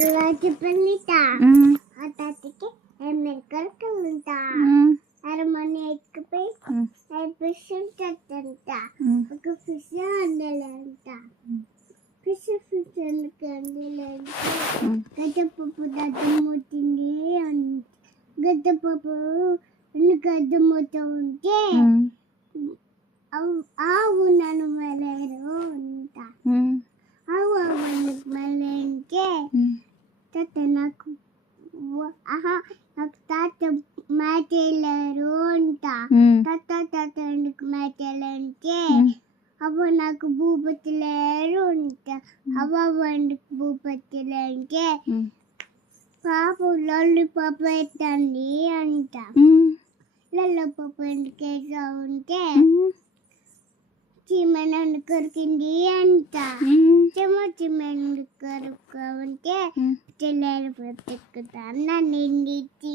Lagi pelita. Atatike emerkal kelunta. Armani ekpe. Epishin tatanta. Aku fisya andelanta. Fisya andelanta. Gada papu dadamu tinggi. Gada papu gada moto unke. Awu nanu melero unta. Awu awanik melenke. Tata నాకు తాత మాటలేరు అంట తాత ఎందుకు మాటలంటే అవ్వ నాకు భూపతి లేరు అంట అవ్వ ఎందుకు భూపతి లేంటే పాప లల్లి పాప ఎత్తండి అంట లల్లి పాప ఎందుకు వేసావు అంటే చీమను కొరికింది అంట చీమను కొరుకుంటే చెల్లెలు బ్రతుకుతాను నిండిచ్చి